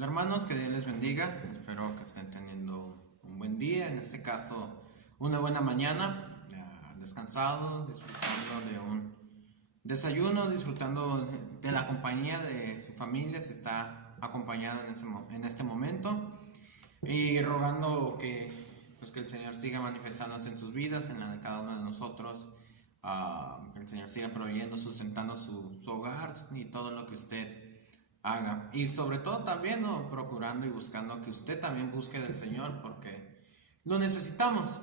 Hola hermanos, que Dios les bendiga. Espero que estén teniendo un buen día, en este caso una buena mañana, descansados, disfrutando de un desayuno, disfrutando de la compañía de su familia, se está acompañado en este momento y rogando que el Señor siga manifestándose en sus vidas, en la de cada uno de nosotros, que el Señor siga proveyendo, sustentando su hogar y todo lo que usted haga, y sobre todo también, ¿no?, procurando y buscando que usted también busque del Señor, porque lo necesitamos.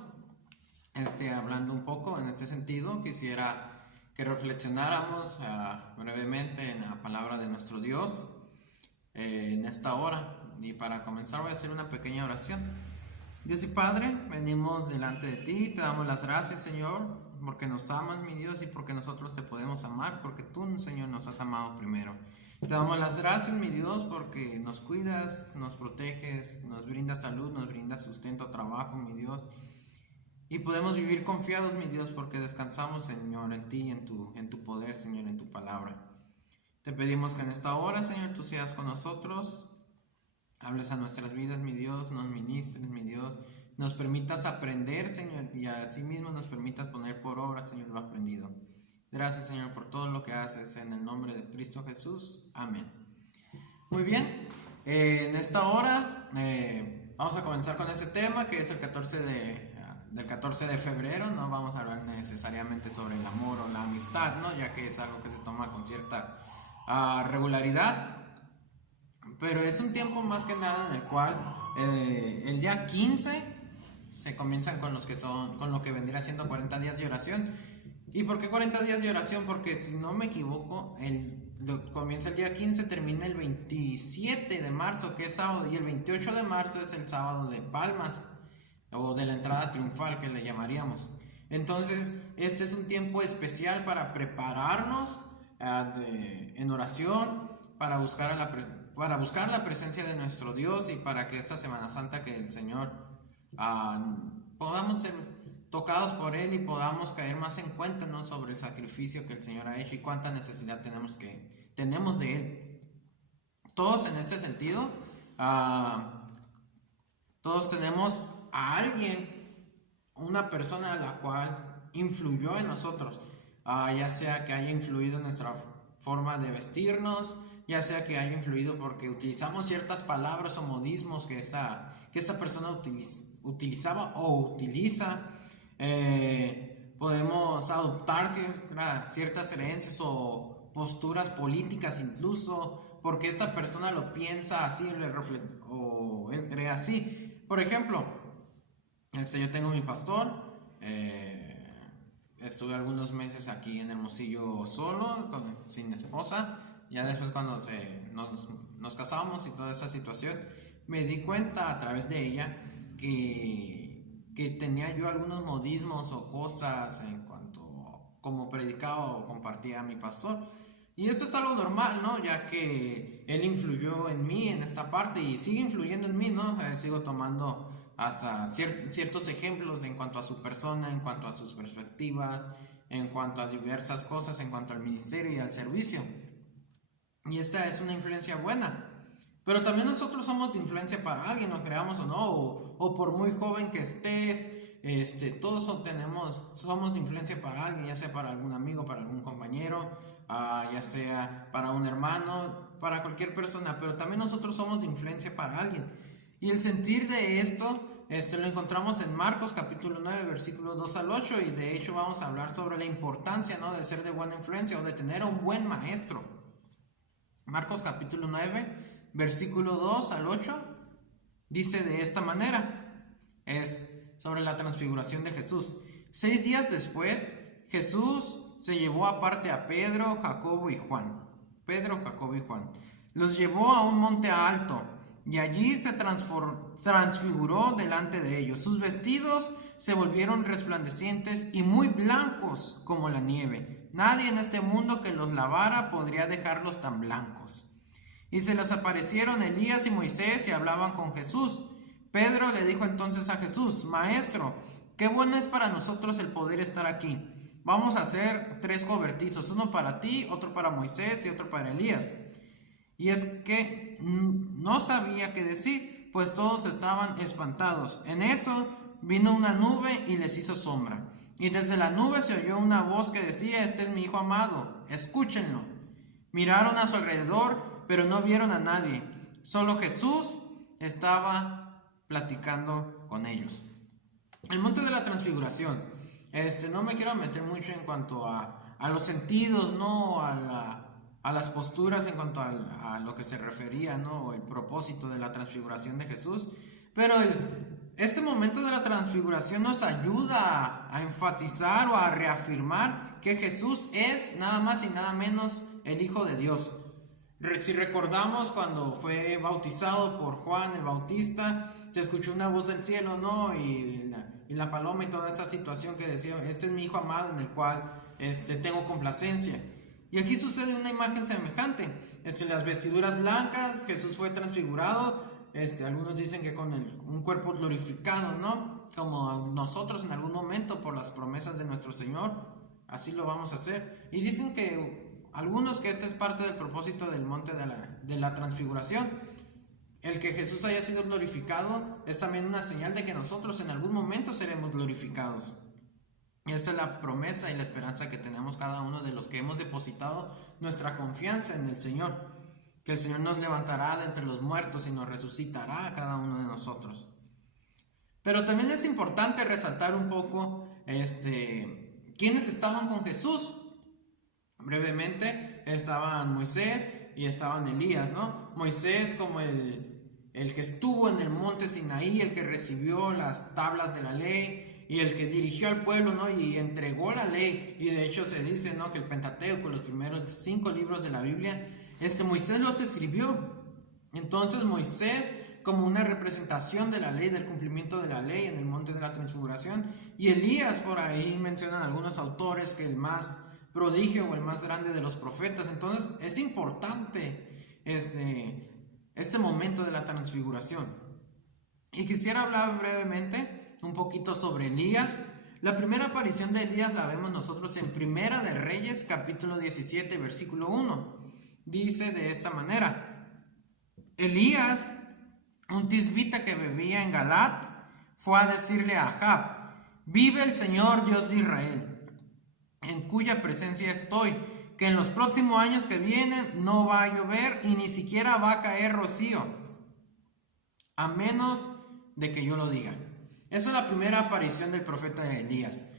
Hablando un poco en este sentido, quisiera que reflexionáramos brevemente en la palabra de nuestro Dios en esta hora, y para comenzar voy a hacer una pequeña oración. Dios y Padre, venimos delante de ti, te damos las gracias, Señor, porque nos amas, mi Dios, y porque nosotros te podemos amar, porque tú, Señor, nos has amado primero. Te damos las gracias, mi Dios, porque nos cuidas, nos proteges, nos brindas salud, nos brindas sustento, trabajo, mi Dios. Y podemos vivir confiados, mi Dios, porque descansamos, Señor, en ti, en tu poder, Señor, en tu palabra. Te pedimos que en esta hora, Señor, tú seas con nosotros, hables a nuestras vidas, mi Dios, nos ministres, mi Dios, nos permitas aprender, Señor, y así mismo nos permitas poner por obra, Señor, lo aprendido. Gracias, Señor, por todo lo que haces, en el nombre de Cristo Jesús. Amén. Muy bien, en esta hora vamos a comenzar con ese tema, que es el 14 de febrero. No vamos a hablar necesariamente sobre el amor o la amistad, ¿no?, ya que es algo que se toma con cierta regularidad, pero es un tiempo más que nada en el cual el día 15 se comienzan con lo que vendría siendo 40 días de oración. ¿Y por qué 40 días de oración? Porque si no me equivoco, comienza el día 15, termina el 27 de marzo, que es sábado, y el 28 de marzo es el sábado de Palmas, o de la entrada triunfal, que le llamaríamos. Entonces, este es un tiempo especial para prepararnos en oración, para buscar la presencia de nuestro Dios, y para que esta Semana Santa, que el Señor podamos ser tocados por Él y podamos caer más en cuenta, ¿no?, sobre el sacrificio que el Señor ha hecho y cuánta necesidad tenemos de Él. Todos en este sentido, todos tenemos a alguien, una persona a la cual influyó en nosotros, ya sea que haya influido en nuestra forma de vestirnos, ya sea que haya influido porque utilizamos ciertas palabras o modismos que esta persona utilizaba o utiliza. Podemos adoptar ciertas herencias o posturas políticas, incluso porque esta persona lo piensa así o él cree así. Por ejemplo, yo tengo mi pastor, estuve algunos meses aquí en Hermosillo solo, sin esposa. Ya después, cuando nos casamos y toda esta situación, me di cuenta a través de ella que tenía yo algunos modismos o cosas en cuanto a cómo predicaba o compartía a mi pastor. Y esto es algo normal, ¿no?, ya que él influyó en mí en esta parte y sigue influyendo en mí, ¿no? Sigo tomando hasta ciertos ejemplos en cuanto a su persona, en cuanto a sus perspectivas, en cuanto a diversas cosas, en cuanto al ministerio y al servicio. Y esta es una influencia buena. Pero también nosotros somos de influencia para alguien, lo creamos o no, o por muy joven que estés, todos somos de influencia para alguien, ya sea para algún amigo, para algún compañero, ya sea para un hermano, para cualquier persona, pero también nosotros somos de influencia para alguien. Y el sentir de esto lo encontramos en Marcos capítulo 9, versículos 2 al 8, y de hecho vamos a hablar sobre la importancia, ¿no?, de ser de buena influencia o de tener a un buen maestro. Marcos capítulo 9, versículo 2 al 8, dice de esta manera, es sobre la transfiguración de Jesús. 6 días después, Jesús se llevó aparte a Pedro, Jacobo y Juan. Los llevó a un monte alto, y allí se transfiguró delante de ellos. Sus vestidos se volvieron resplandecientes y muy blancos como la nieve. Nadie en este mundo que los lavara podría dejarlos tan blancos. Y se les aparecieron Elías y Moisés y hablaban con Jesús. Pedro le dijo entonces a Jesús: Maestro, qué bueno es para nosotros el poder estar aquí. Vamos a hacer 3 cobertizos, uno para ti, otro para Moisés y otro para Elías. y es que no sabía qué decir, pues todos estaban espantados. En eso vino una nube y les hizo sombra. Y desde la nube se oyó una voz que decía: este es mi hijo amado, escúchenlo. Miraron a su alrededor, pero no vieron a nadie. Solo Jesús estaba platicando con ellos. El monte de la transfiguración. No me quiero meter mucho en cuanto a los sentidos, ¿no? A las posturas en cuanto a lo que se refería, ¿no? El propósito de la transfiguración de Jesús. Pero este momento de la transfiguración nos ayuda a enfatizar o a reafirmar que Jesús es nada más y nada menos el Hijo de Dios. Si recordamos cuando fue bautizado por Juan el Bautista, se escuchó una voz del cielo, ¿no? Y la paloma y toda esta situación que decía: este es mi Hijo amado en el cual tengo complacencia. Y aquí sucede una imagen semejante. Las vestiduras blancas, Jesús fue transfigurado. Algunos dicen que con un cuerpo glorificado, ¿no? Como nosotros en algún momento, por las promesas de nuestro Señor, así lo vamos a hacer. Y dicen que algunos que es parte del propósito del monte de la transfiguración. El que Jesús haya sido glorificado es también una señal de que nosotros en algún momento seremos glorificados. Y esta es la promesa y la esperanza que tenemos cada uno de los que hemos depositado nuestra confianza en el Señor. Que el Señor nos levantará de entre los muertos y nos resucitará a cada uno de nosotros. Pero también es importante resaltar un poco quiénes estaban con Jesús. Brevemente, estaban Moisés y estaban Elías, ¿no? Moisés como el que estuvo en el monte Sinaí, el que recibió las tablas de la ley y el que dirigió al pueblo, ¿no? Y entregó la ley. Y de hecho se dice, ¿no? Que el Pentateuco, los primeros 5 libros de la Biblia, Moisés los escribió. Entonces Moisés, como una representación de la ley, del cumplimiento de la ley en el monte de la transfiguración, y Elías, por ahí mencionan algunos autores que el más prodigio o el más grande de los profetas. Entonces es importante este momento de la transfiguración. Y quisiera hablar brevemente un poquito sobre Elías. La primera aparición de Elías la vemos nosotros en Primera de Reyes, capítulo 17, versículo 1. Dice de esta manera: Elías, un tisbita que vivía en Galat, fue a decirle a Ahab: vive el Señor Dios de Israel, en cuya presencia estoy, que en los próximos años que vienen no va a llover y ni siquiera va a caer rocío, a menos de que yo lo diga. Esa es la primera aparición del profeta Elías.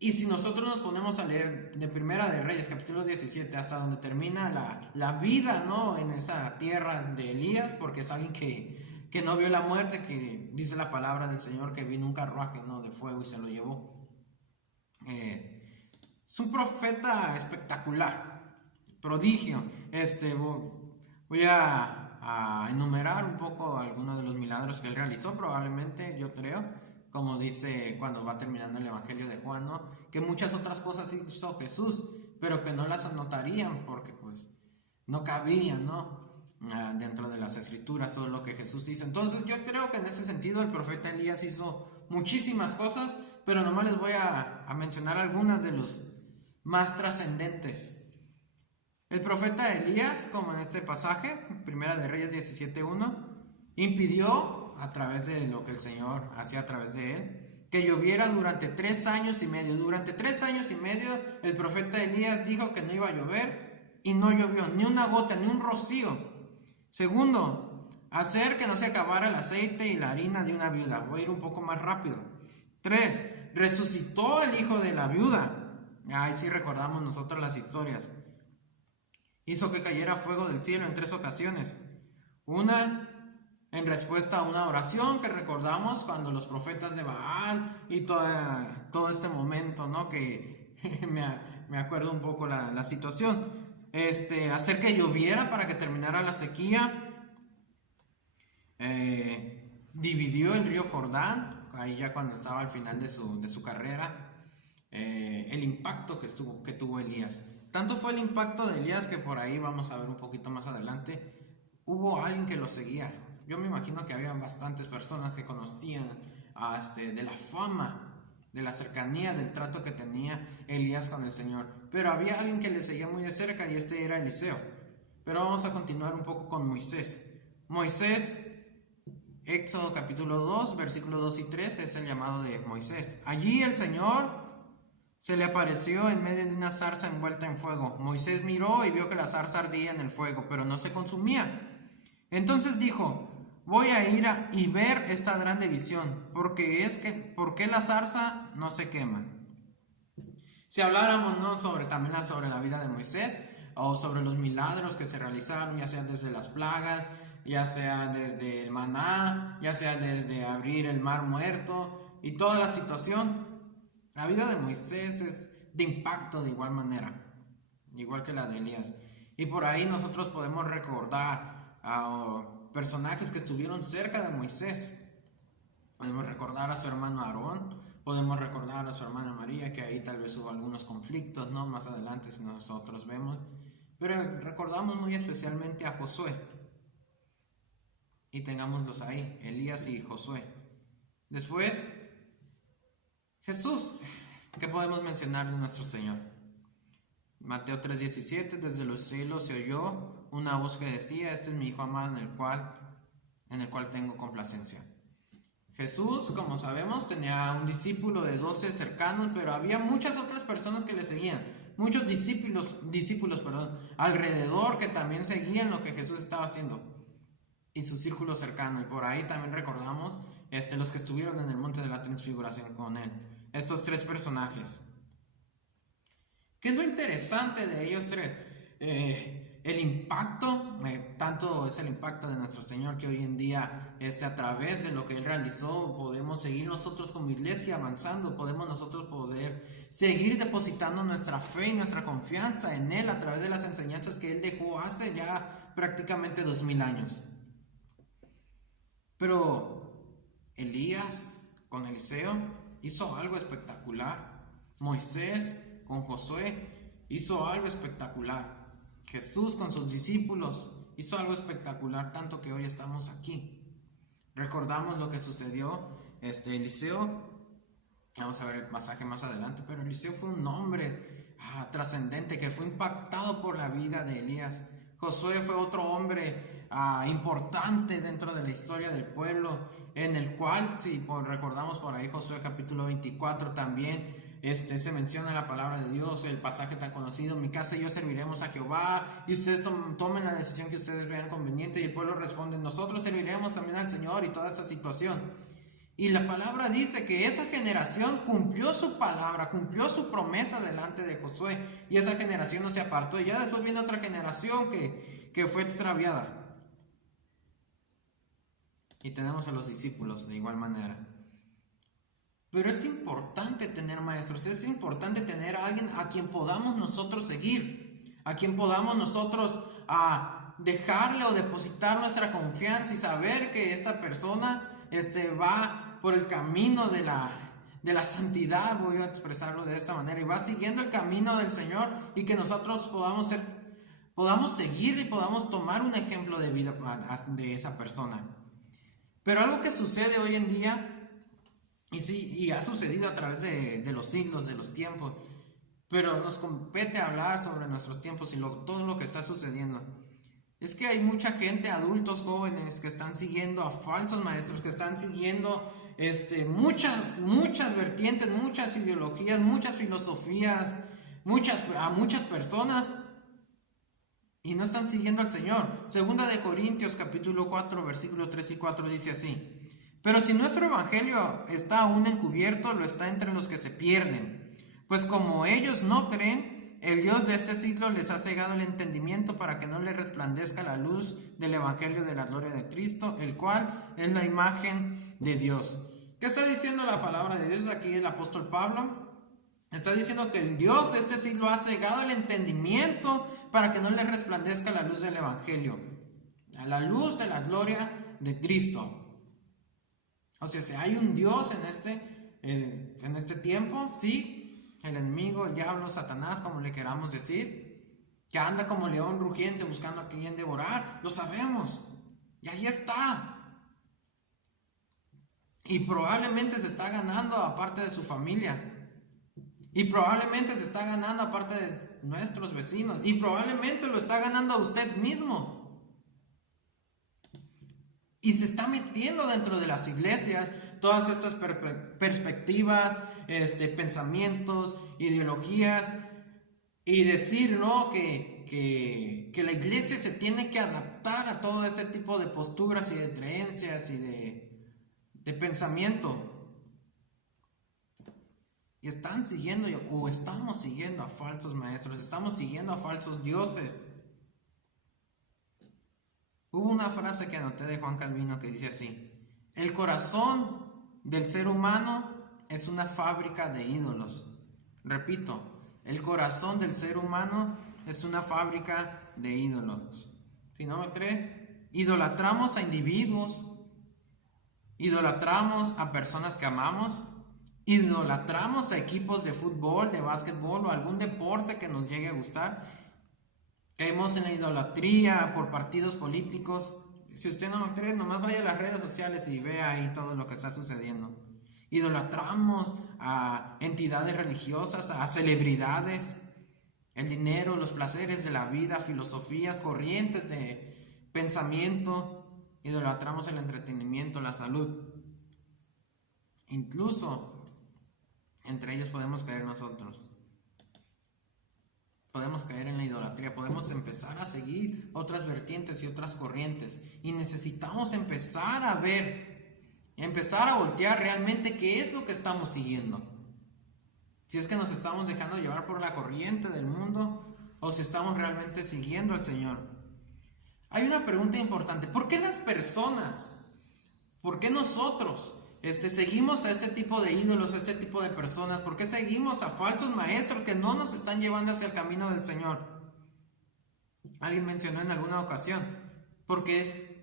Y si nosotros nos ponemos a leer de Primera de Reyes, capítulo 17, hasta donde termina la vida, ¿no? En esa tierra de Elías, porque es alguien que no vio la muerte, que dice la palabra del Señor que vino un carruaje, ¿no? De fuego y se lo llevó. Es un profeta espectacular, prodigio. Voy a enumerar un poco algunos de los milagros que él realizó, probablemente, yo creo, como dice cuando va terminando el Evangelio de Juan, ¿no? Que muchas otras cosas hizo Jesús, pero que no las anotarían porque pues no cabían, ¿no? Dentro de las escrituras todo lo que Jesús hizo. Entonces yo creo que en ese sentido el profeta Elías hizo muchísimas cosas, pero nomás les voy a mencionar algunas de los más trascendentes. El profeta Elías, como en este pasaje, Primera de Reyes 17:1, impidió, a través de lo que el Señor hacía a través de él, que lloviera durante 3 años y medio. Durante 3 años y medio el profeta Elías dijo que no iba a llover y no llovió, ni una gota, ni un rocío. Segundo, hacer que no se acabara el aceite y la harina de una viuda. Voy a ir un poco más rápido. 3, resucitó al hijo de la viuda. Ahí sí recordamos nosotros las historias. Hizo que cayera fuego del cielo en 3 ocasiones. Una, en respuesta a una oración que recordamos cuando los profetas de Baal y todo este momento, ¿no? Que me acuerdo un poco la situación. Hacer que lloviera para que terminara la sequía. Dividió el río Jordán, ahí ya cuando estaba al final de su carrera. El impacto que tuvo Elías. Tanto fue el impacto de Elías que por ahí vamos a ver un poquito más adelante. Hubo alguien que lo seguía. Yo me imagino que había bastantes personas que conocían de la fama, de la cercanía, del trato que tenía Elías con el Señor. Pero había alguien que le seguía muy de cerca y era Eliseo. Pero vamos a continuar un poco con Moisés. Moisés, Éxodo capítulo 2, versículos 2 y 3 es el llamado de Moisés. Allí el Señor se le apareció en medio de una zarza envuelta en fuego. Moisés miró y vio que la zarza ardía en el fuego, pero no se consumía. Entonces dijo: voy a ir y ver esta grande visión, ¿por qué la zarza no se quema? Si habláramos, ¿no?, sobre la vida de Moisés, o sobre los milagros que se realizaron, ya sea desde las plagas, ya sea desde el maná, ya sea desde abrir el mar muerto y toda la situación, la vida de Moisés es de impacto de igual manera, igual que la de Elías. Y por ahí nosotros podemos recordar a personajes que estuvieron cerca de Moisés. Podemos recordar a su hermano Aarón, podemos recordar a su hermana María, que ahí tal vez hubo algunos conflictos, ¿no?, más adelante si nosotros vemos. Pero recordamos muy especialmente a Josué. Y tengámoslos ahí, Elías y Josué. Después, Jesús. ¿Qué podemos mencionar de nuestro Señor? Mateo 3:17, desde los cielos se oyó una voz que decía: este es mi Hijo amado en el cual tengo complacencia. Jesús, como sabemos, tenía un discípulo de 12 cercanos, pero había muchas otras personas que le seguían, muchos discípulos, alrededor, que también seguían lo que Jesús estaba haciendo y su círculo cercano. Y por ahí también recordamos los que estuvieron en el monte de la transfiguración con él, estos tres personajes. ¿Qué es lo interesante de ellos tres? El impacto, tanto es el impacto de nuestro Señor, que hoy en día a través de lo que Él realizó podemos seguir nosotros como iglesia avanzando, podemos nosotros poder seguir depositando nuestra fe y nuestra confianza en Él a través de las enseñanzas que Él dejó hace ya prácticamente 2000 años. Pero Elías con Eliseo hizo algo espectacular. Moisés con Josué hizo algo espectacular. Jesús con sus discípulos hizo algo espectacular, tanto que hoy estamos aquí. Recordamos lo que sucedió. Eliseo, vamos a ver el pasaje más adelante, pero Eliseo fue un hombre trascendente que fue impactado por la vida de Elías. Josué fue otro hombre importante dentro de la historia del pueblo, en el cual, si recordamos por ahí Josué capítulo 24 también, se menciona la palabra de Dios, el pasaje tan conocido: mi casa y yo serviremos a Jehová, y ustedes tomen la decisión que ustedes vean conveniente. Y el pueblo responde: nosotros serviremos también al Señor, y toda esta situación. Y la palabra dice que esa generación cumplió su palabra, cumplió su promesa delante de Josué, y esa generación no se apartó. Y ya después viene otra generación que fue extraviada. Y tenemos a los discípulos de igual manera. Pero es importante tener maestros, es importante tener a alguien a quien podamos nosotros seguir, a quien podamos nosotros dejarle o depositar nuestra confianza y saber que esta persona va por el camino de la santidad, voy a expresarlo de esta manera, y va siguiendo el camino del Señor, y que nosotros podamos seguir y podamos tomar un ejemplo de vida de esa persona. Pero algo que sucede hoy en día, y ha sucedido a través de los siglos, de los tiempos, pero nos compete hablar sobre nuestros tiempos y todo lo que está sucediendo, es que hay mucha gente, adultos, jóvenes, que están siguiendo a falsos maestros, que están siguiendo muchas vertientes, muchas ideologías, muchas filosofías, a muchas personas, y no están siguiendo al Señor. Segunda de Corintios capítulo 4 versículo 3 y 4 dice así: pero si nuestro evangelio está aún encubierto, lo está entre los que se pierden, pues como ellos no creen, el Dios de este siglo les ha cegado el entendimiento para que no les resplandezca la luz del evangelio de la gloria de Cristo, el cual es la imagen de Dios. ¿Qué está diciendo la palabra de Dios aquí el apóstol Pablo? Está diciendo que el Dios de este siglo ha cegado el entendimiento para que no les resplandezca la luz del evangelio, a la luz de la gloria de Cristo. O sea, si hay un Dios en este tiempo, sí, el enemigo, el diablo, Satanás, como le queramos decir, que anda como león rugiente buscando a quien devorar, lo sabemos, y ahí está. Y probablemente se está ganando a parte de su familia, Y probablemente se está ganando aparte de nuestros vecinos. Y probablemente lo está ganando a usted mismo. Y se está metiendo dentro de las iglesias todas estas perspectivas, pensamientos, ideologías. Y decir, ¿no?, que la iglesia se tiene que adaptar a todo este tipo de posturas y de creencias y de pensamiento. Y están siguiendo, o estamos siguiendo a falsos maestros, estamos siguiendo a falsos dioses. Hubo una frase que anoté de Juan Calvino que dice así: el corazón del ser humano es una fábrica de ídolos. Repito, el corazón del ser humano es una fábrica de ídolos. Si no me cree, idolatramos a individuos, idolatramos a personas que amamos, idolatramos a equipos de fútbol, de básquetbol o algún deporte que nos llegue a gustar. Caemos en la idolatría por partidos políticos. Si usted no me cree, nomás vaya a las redes sociales y vea ahí todo lo que está sucediendo. Idolatramos a entidades religiosas, a celebridades, el dinero, los placeres de la vida, filosofías, corrientes de pensamiento. Idolatramos el entretenimiento, la salud. Incluso entre ellos podemos caer nosotros. Podemos caer en la idolatría, podemos empezar a seguir otras vertientes y otras corrientes. Y necesitamos empezar a ver, empezar a voltear realmente qué es lo que estamos siguiendo. Si es que nos estamos dejando llevar por la corriente del mundo o si estamos realmente siguiendo al Señor. Hay una pregunta importante: ¿por qué las personas, por qué nosotros seguimos a este tipo de ídolos, a este tipo de personas? ¿Por qué seguimos a falsos maestros que no nos están llevando hacia el camino del Señor? Alguien mencionó en alguna ocasión, porque es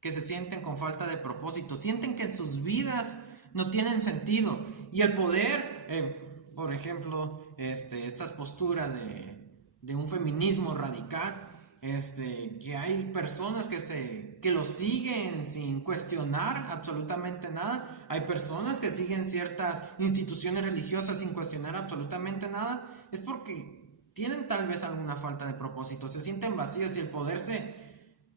que se sienten con falta de propósito, sienten que sus vidas no tienen sentido. Y el poder, por ejemplo, estas posturas de un feminismo radical, que hay personas que lo siguen sin cuestionar absolutamente nada. Hay personas que siguen ciertas instituciones religiosas sin cuestionar absolutamente nada. Es porque tienen tal vez alguna falta de propósito, se sienten vacíos, y el poderse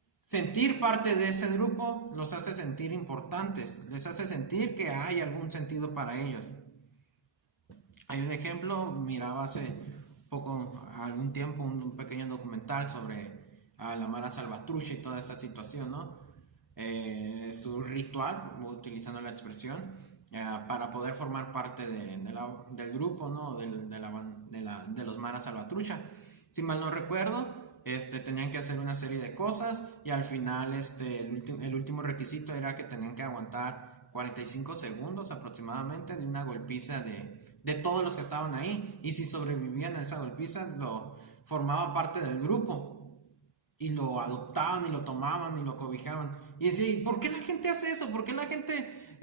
sentir parte de ese grupo los hace sentir importantes, les hace sentir que hay algún sentido para ellos. Hay un ejemplo, miraba hace algún tiempo un pequeño documental sobre la Mara Salvatrucha y toda esta situación, ¿no? Su ritual, utilizando la expresión, para poder formar parte del grupo, ¿no?, de los Mara Salvatrucha. Si mal no recuerdo, tenían que hacer una serie de cosas y al final el último requisito era que tenían que aguantar 45 segundos aproximadamente de una golpiza de todos los que estaban ahí, y si sobrevivían a esa golpiza formaba parte del grupo y lo adoptaban y lo tomaban y lo cobijaban. Y decía, ¿y por qué la gente hace eso? ¿Por qué la gente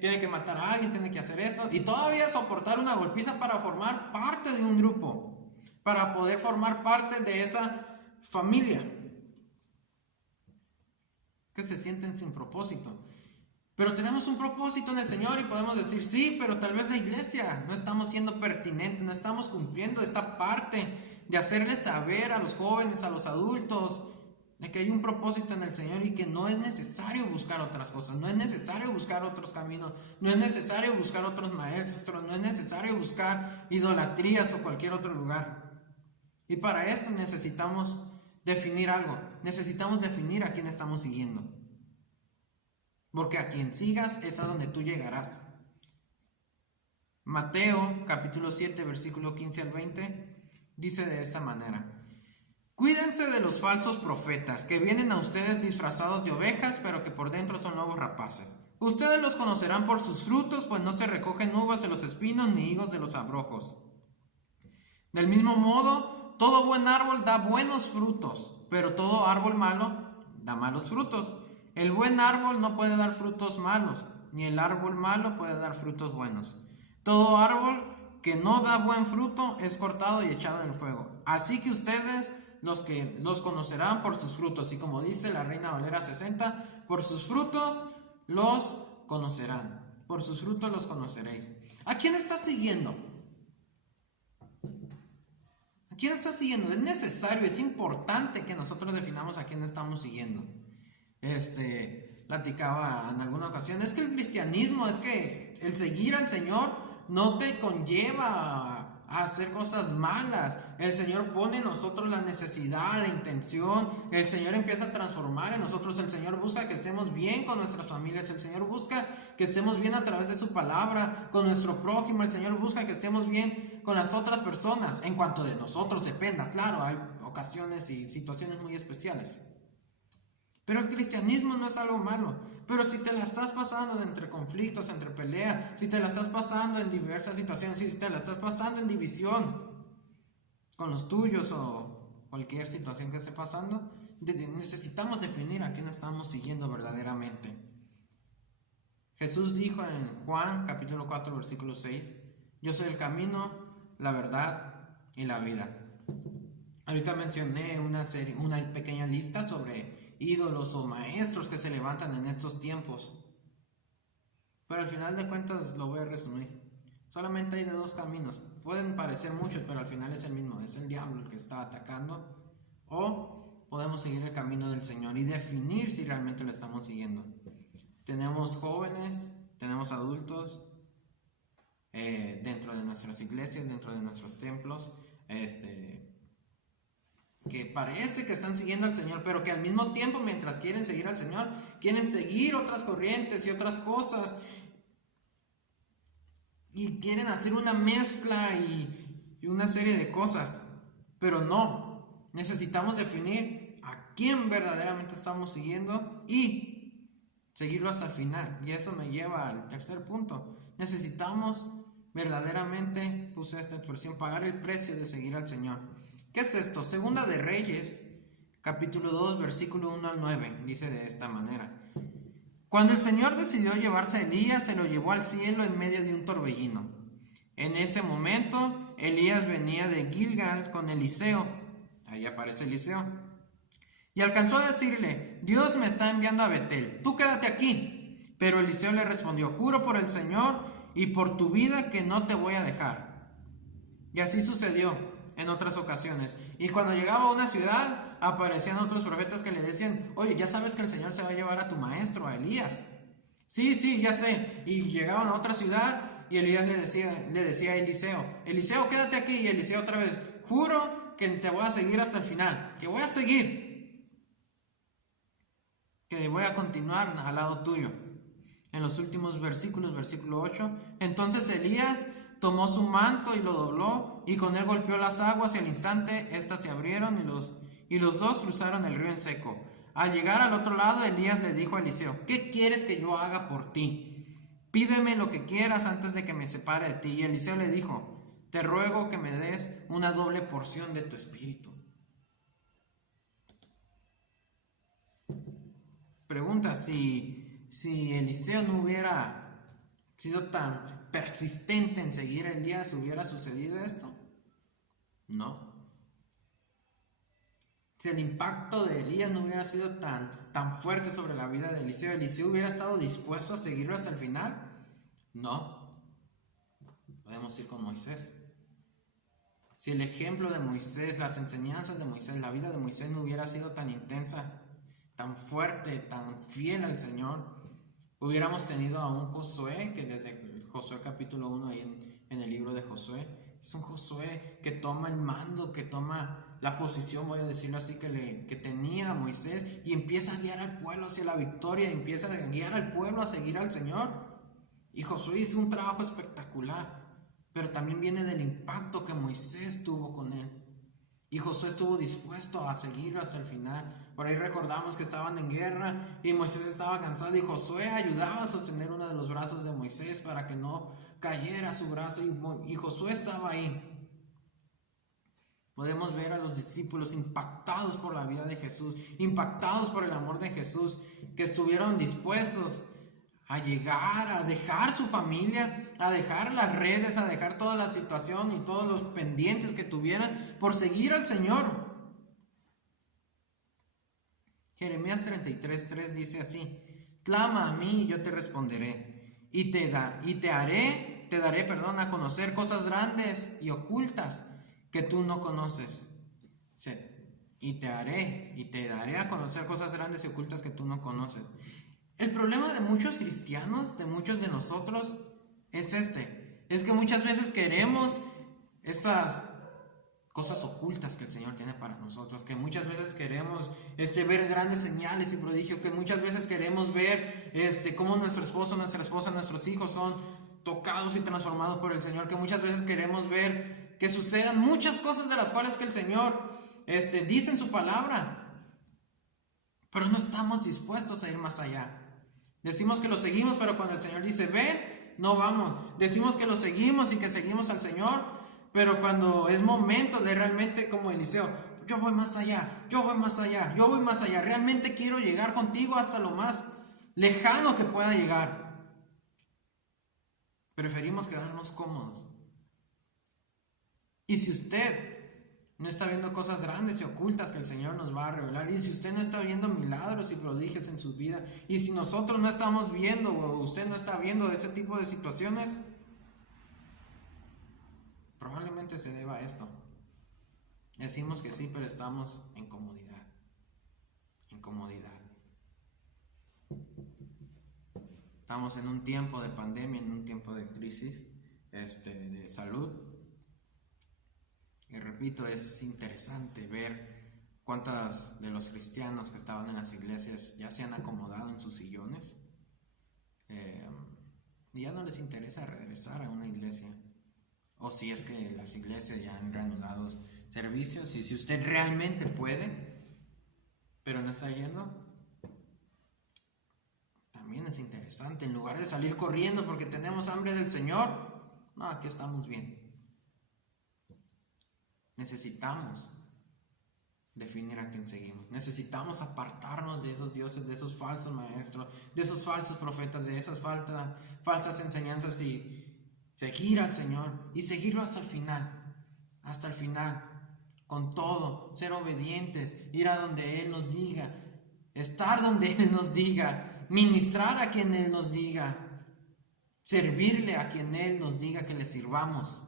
tiene que matar a alguien, tiene que hacer esto y todavía soportar una golpiza para formar parte de un grupo, para poder formar parte de esa familia? Que se sienten sin propósito. Pero tenemos un propósito en el Señor y podemos decir, sí, pero tal vez la iglesia no estamos siendo pertinentes, no estamos cumpliendo esta parte de hacerles saber a los jóvenes, a los adultos, de que hay un propósito en el Señor y que no es necesario buscar otras cosas, no es necesario buscar otros caminos, no es necesario buscar otros maestros, no es necesario buscar idolatrías o cualquier otro lugar. Y para esto necesitamos definir algo, necesitamos definir a quién estamos siguiendo. Porque a quien sigas es a donde tú llegarás. Mateo capítulo 7 versículo 15 al 20 dice de esta manera: cuídense de los falsos profetas que vienen a ustedes disfrazados de ovejas, pero que por dentro son lobos rapaces. Ustedes los conocerán por sus frutos, pues no se recogen uvas de los espinos ni higos de los abrojos. Del mismo modo, todo buen árbol da buenos frutos, pero todo árbol malo da malos frutos. El buen árbol no puede dar frutos malos, ni el árbol malo puede dar frutos buenos. Todo árbol que no da buen fruto es cortado y echado en el fuego. Así que ustedes los conocerán por sus frutos. Y como dice la Reina Valera 60, por sus frutos los conocerán. Por sus frutos los conoceréis. ¿A quién estás siguiendo? ¿A quién estás siguiendo? Es necesario, es importante que nosotros definamos a quién estamos siguiendo. Platicaba en alguna ocasión, es que el cristianismo, es que el seguir al Señor no te conlleva a hacer cosas malas. El Señor pone en nosotros la necesidad, la intención. El Señor empieza a transformar en nosotros. El Señor busca que estemos bien con nuestras familias. El Señor busca que estemos bien a través de su palabra, con nuestro prójimo. El Señor busca que estemos bien con las otras personas. En cuanto de nosotros dependa, claro, hay ocasiones y situaciones muy especiales. Pero el cristianismo no es algo malo. Pero si te la estás pasando entre conflictos, entre peleas, si te la estás pasando en diversas situaciones, si te la estás pasando en división con los tuyos o cualquier situación que esté pasando, necesitamos definir a quién estamos siguiendo verdaderamente. Jesús dijo en Juan capítulo 4 versículo 6, yo soy el camino, la verdad y la vida. Ahorita mencioné una pequeña lista sobre ídolos o maestros que se levantan en estos tiempos. Pero al final de cuentas lo voy a resumir. Solamente hay de dos caminos. Pueden parecer muchos, pero al final es el mismo. Es el diablo el que está atacando. O podemos seguir el camino del Señor y definir si realmente lo estamos siguiendo. Tenemos jóvenes, tenemos adultos dentro de nuestras iglesias, dentro de nuestros templos, que parece que están siguiendo al Señor, pero que al mismo tiempo, mientras quieren seguir al Señor, quieren seguir otras corrientes y otras cosas, y quieren hacer una mezcla y una serie de cosas. Pero no, necesitamos definir a quién verdaderamente estamos siguiendo y seguirlo hasta el final. Y eso me lleva al tercer punto. Necesitamos verdaderamente, puse esta expresión, pagar el precio de seguir al Señor. ¿Qué es esto? Segunda de Reyes, capítulo 2, versículo 1 al 9, dice de esta manera. Cuando el Señor decidió llevarse a Elías, se lo llevó al cielo en medio de un torbellino. En ese momento, Elías venía de Gilgal con Eliseo. Ahí aparece Eliseo. Y alcanzó a decirle, Dios me está enviando a Betel, tú quédate aquí. Pero Eliseo le respondió, juro por el Señor y por tu vida que no te voy a dejar. Y así sucedió en otras ocasiones. Y cuando llegaba a una ciudad, aparecían otros profetas que le decían, oye, ya sabes que el Señor se va a llevar a tu maestro, a Elías. Sí, ya sé. Y llegaban a otra ciudad y Elías le decía a Eliseo, Eliseo, quédate aquí. Y Eliseo otra vez, juro que te voy a seguir hasta el final, que voy a seguir, que voy a continuar al lado tuyo. En los últimos versículos, versículo 8, entonces Elías tomó su manto y lo dobló, y con él golpeó las aguas, y al instante éstas se abrieron, y los dos cruzaron el río en seco. Al llegar al otro lado, Elías le dijo a Eliseo, ¿qué quieres que yo haga por ti? Pídeme lo que quieras antes de que me separe de ti. Y Eliseo le dijo, te ruego que me des una doble porción de tu espíritu. Pregunta, si Eliseo no hubiera sido tan persistente en seguir a Elías, ¿hubiera sucedido esto? No. Si el impacto de Elías no hubiera sido tan fuerte sobre la vida de Eliseo, ¿Eliseo hubiera estado dispuesto a seguirlo hasta el final? No. Podemos ir con Moisés. Si el ejemplo de Moisés, las enseñanzas de Moisés, la vida de Moisés no hubiera sido tan intensa, tan fuerte, tan fiel al Señor, hubiéramos tenido a un Josué, que desde Josué capítulo 1 ahí en el libro de Josué, es un Josué que toma el mando, que toma la posición, voy a decirlo así, que tenía Moisés, y empieza a guiar al pueblo hacia la victoria, empieza a guiar al pueblo a seguir al Señor. Y Josué hizo un trabajo espectacular, pero también viene del impacto que Moisés tuvo con él. Y Josué estuvo dispuesto a seguirlo hasta el final. Por ahí recordamos que estaban en guerra y Moisés estaba cansado y Josué ayudaba a sostener uno de los brazos de Moisés para que no cayera su brazo, y Josué estaba ahí. Podemos ver a los discípulos impactados por la vida de Jesús, impactados por el amor de Jesús, que estuvieron dispuestos a llegar, a dejar su familia, a dejar las redes, a dejar toda la situación y todos los pendientes que tuvieran por seguir al Señor. Jeremías 33:3 dice así: clama a mí y yo te responderé, y te daré a conocer cosas grandes y ocultas que tú no conoces. Y te daré a conocer cosas grandes y ocultas que tú no conoces. El problema de muchos cristianos, de muchos de nosotros, es es que muchas veces queremos esas cosas ocultas que el Señor tiene para nosotros, que muchas veces queremos ver grandes señales y prodigios, que muchas veces queremos ver cómo nuestro esposo, nuestra esposa, nuestros hijos son tocados y transformados por el Señor, que muchas veces queremos ver que sucedan muchas cosas de las cuales que el Señor dice en su palabra, pero no estamos dispuestos a ir más allá. Decimos que lo seguimos, pero cuando el Señor dice ven, no vamos. Decimos que lo seguimos y que seguimos al Señor, pero cuando es momento de realmente, como Eliseo, yo voy más allá, yo voy más allá, yo voy más allá, realmente quiero llegar contigo hasta lo más lejano que pueda llegar, preferimos quedarnos cómodos. Y si usted no está viendo cosas grandes y ocultas que el Señor nos va a revelar, y si usted no está viendo milagros y prodigios en su vida, y si nosotros no estamos viendo o usted no está viendo ese tipo de situaciones, probablemente se deba a esto. Decimos que sí, pero estamos en comodidad. En comodidad. Estamos en un tiempo de pandemia, en un tiempo de crisis de salud. Y repito, es interesante ver cuántos de los cristianos que estaban en las iglesias ya se han acomodado en sus sillones y ya no les interesa regresar a una iglesia. O si es que las iglesias ya han reanudado servicios, y si usted realmente puede, pero no está yendo, también es interesante. En lugar de salir corriendo porque tenemos hambre del Señor, no, aquí estamos bien. Necesitamos definir a quién seguimos. Necesitamos apartarnos de esos dioses, de esos falsos maestros, de esos falsos profetas, de esas falsas enseñanzas, y seguir al Señor y seguirlo hasta el final, con todo, ser obedientes, ir a donde Él nos diga, estar donde Él nos diga, ministrar a quien Él nos diga, servirle a quien Él nos diga que le sirvamos.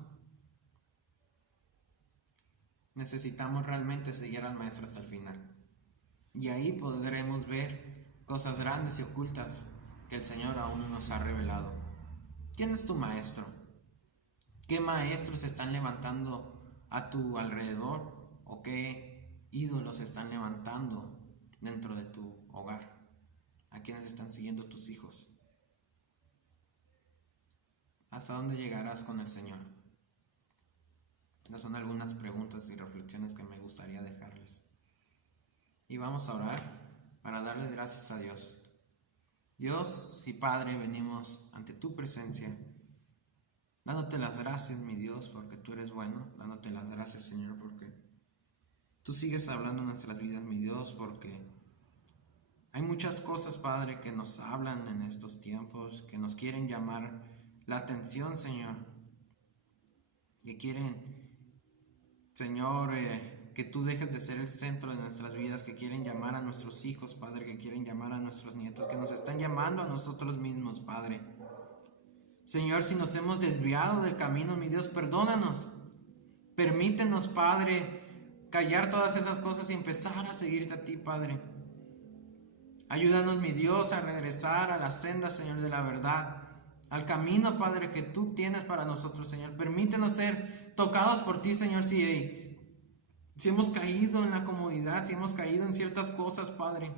Necesitamos realmente seguir al Maestro hasta el final, y ahí podremos ver cosas grandes y ocultas que el Señor aún no nos ha revelado. ¿Quién es tu maestro? ¿Qué maestros están levantando a tu alrededor? ¿O qué ídolos están levantando dentro de tu hogar? ¿A quiénes están siguiendo tus hijos? ¿Hasta dónde llegarás con el Señor? Estas son algunas preguntas y reflexiones que me gustaría dejarles. Y vamos a orar para darle gracias a Dios. Dios y Padre, venimos ante tu presencia, dándote las gracias, mi Dios, porque tú eres bueno, dándote las gracias, Señor, porque tú sigues hablando en nuestras vidas, mi Dios, porque hay muchas cosas, Padre, que nos hablan en estos tiempos, que nos quieren llamar la atención, Señor, que quieren, Señor, que tú dejes de ser el centro de nuestras vidas, que quieren llamar a nuestros hijos, Padre, que quieren llamar a nuestros nietos, que nos están llamando a nosotros mismos, Padre. Señor, si nos hemos desviado del camino, mi Dios, perdónanos. Permítenos, Padre, callar todas esas cosas y empezar a seguirte a ti, Padre. Ayúdanos, mi Dios, a regresar a la senda, Señor, de la verdad, al camino, Padre, que tú tienes para nosotros, Señor. Permítenos ser tocados por ti, Señor, si hemos caído en la comodidad, si hemos caído en ciertas cosas, Padre.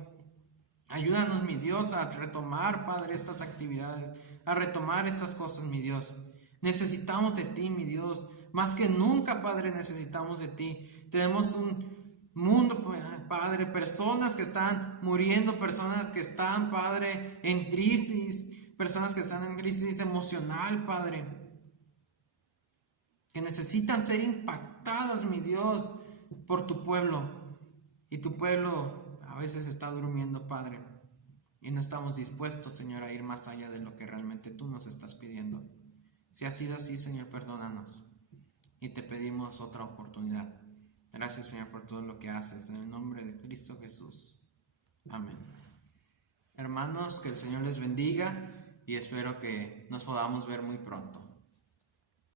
Ayúdanos, mi Dios, a retomar, Padre, estas actividades, a retomar estas cosas, mi Dios. Necesitamos de ti, mi Dios. Más que nunca, Padre, necesitamos de ti. Tenemos un mundo, Padre, personas que están muriendo, personas que están, Padre, en crisis, personas que están en crisis emocional, Padre, que necesitan ser impactadas, mi Dios, por tu pueblo. Y tu pueblo a veces está durmiendo, Padre, y no estamos dispuestos, Señor, a ir más allá de lo que realmente tú nos estás pidiendo. Si ha sido así, Señor, perdónanos y te pedimos otra oportunidad. Gracias, Señor, por todo lo que haces, en el nombre de Cristo Jesús. Amén. Hermanos, que el Señor les bendiga y espero que nos podamos ver muy pronto.